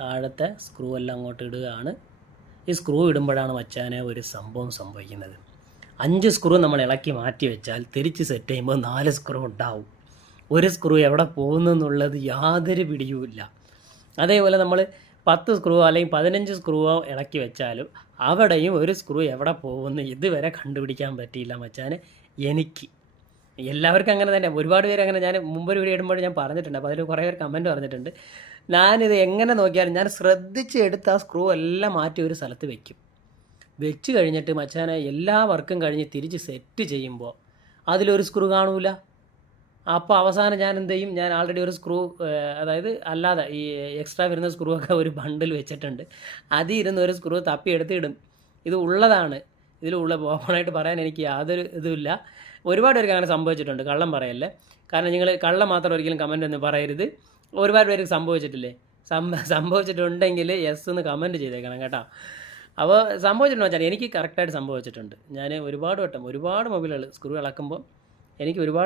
താഴത്തെ സ്ക്രൂ എല്ലാം അങ്ങോട്ട് ഇടുകയാണ്. ഈ സ്ക്രൂ ഇടുമ്പോഴാണ് മച്ചാനെ ഒരു സംഭവം സംഭവിക്കുന്നത്. 5 സ്ക്രൂ നമ്മൾ ഇളക്കി മാറ്റി വെച്ചാൽ തിരിച്ച് സെറ്റ് ചെയ്യുമ്പോൾ 4 സ്ക്രൂ ഉണ്ടാവും. ഒരു സ്ക്രൂ എവിടെ പോകുന്നു എന്നുള്ളത് യാതൊരു പിടിയുമില്ല. അതേപോലെ നമ്മൾ 10 സ്ക്രൂ അല്ലെങ്കിൽ 15 സ്ക്രൂവോ ഇളക്കി വെച്ചാലും അവിടെയും ഒരു സ്ക്രൂ എവിടെ പോകുന്നു ഇതുവരെ കണ്ടുപിടിക്കാൻ പറ്റിയില്ല മച്ചാനെ എനിക്ക്. എല്ലാവർക്കും അങ്ങനെ തന്നെ, ഒരുപാട് പേര് അങ്ങനെ, ഞാൻ മുമ്പൊരു വീഡിയോ ഇടുമ്പോൾ ഞാൻ പറഞ്ഞിട്ടുണ്ട്. അപ്പോൾ അതിൽ കുറേ പേര് കമൻറ്റ് പറഞ്ഞിട്ടുണ്ട്. ഞാനിത് എങ്ങനെ നോക്കിയാലും ഞാൻ ശ്രദ്ധിച്ച് എടുത്ത് ആ സ്ക്രൂ എല്ലാം മാറ്റി ഒരു സ്ഥലത്ത് വെച്ച് കഴിഞ്ഞിട്ട് മച്ചാനെ എല്ലാ വർക്കും കഴിഞ്ഞ് തിരിച്ച് സെറ്റ് ചെയ്യുമ്പോൾ അതിലൊരു സ്ക്രൂ കാണൂല. അപ്പോൾ അവസാനം ഞാൻ എന്ത് ചെയ്യും, ഞാൻ ആൾറെഡി ഒരു സ്ക്രൂ, അതായത് അല്ലാതെ ഈ എക്സ്ട്രാ വരുന്ന സ്ക്രൂ ഒക്കെ ഒരു ബണ്ടിൽ വെച്ചിട്ടുണ്ട്. അതിൽ ഇരുന്ന് ഒരു സ്ക്രൂ തപ്പി എടുത്തിടും. ഇത് ഉള്ളതാണ്, ഇതിലുള്ള ഓപ്പണായിട്ട് പറയാൻ എനിക്ക് യാതൊരു ഇതുമില്ല. ഒരുപാട് പേർക്ക് അങ്ങനെ സംഭവിച്ചിട്ടുണ്ട്, കള്ളം പറയല്ലേ. കാരണം നിങ്ങൾ കള്ളം മാത്രം ഒരിക്കലും കമൻ്റ് ഒന്നും പറയരുത്. ഒരുപാട് പേർക്ക് സംഭവിച്ചിട്ടില്ലേ? സംഭവിച്ചിട്ടുണ്ടെങ്കിൽ യെസ് എന്ന് കമൻറ്റ് ചെയ്തേക്കണം കേട്ടോ. അപ്പോൾ സംഭവിച്ചിട്ടുണ്ടോ വെച്ചാൽ എനിക്ക് കറക്റ്റായിട്ട് സംഭവിച്ചിട്ടുണ്ട്. ഞാൻ ഒരുപാട് വട്ടം ഒരുപാട് മൊബൈലുകൾ സ്ക്രൂ ഇളക്കുമ്പോൾ എനിക്ക് ഒരുപാട്